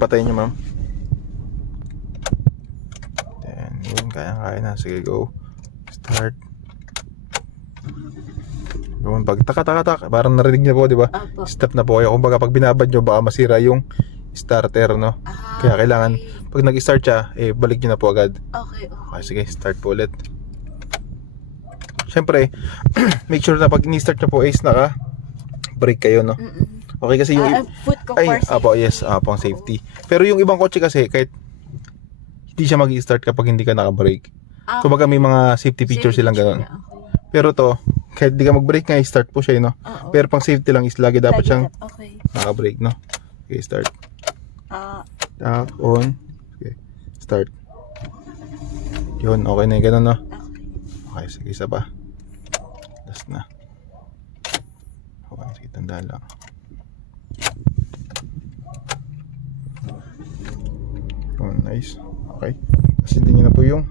Patayin nyo, ma'am. Then, yun, kaya-kaya na. Sige, go. Start. Yun, pag taka taka taka, parang narinig niyo po, di ba? Opo. Stop na po kayo. Kung baga pag binabad nyo, baka masira yung starter, no? Ah, Kaya kailangan, okay. pag nag-start siya, eh, balik nyo na po agad. Okay, okay. Okay, sige, start po ulit. Siyempre, make sure na pag ni-start nyo po is naka brake kayo, no? Mm-mm. Okay, kasi yung... Ah, foot ko ay, for safety. apo, yes, apo, ang safety. Pero yung ibang kotse kasi, kahit hindi siya mag-start kapag hindi ka naka-brake. Ah, Kumbaga may mga safety features silang okay. Pero to, kahit di ka mag-brake nga, start po siya, eh, no? Oo. Pero pang safety lang is lagi dapat siyang Okay. naka-brake, no? Okay, start. Ah, Tap, on. Okay, start. Yun, okay na yung ganun, no? okay. Okay, sige, isa pa. Last na. Okay, sige, tanda lang. Nice. Okay. Kasi hindi nyo na po yung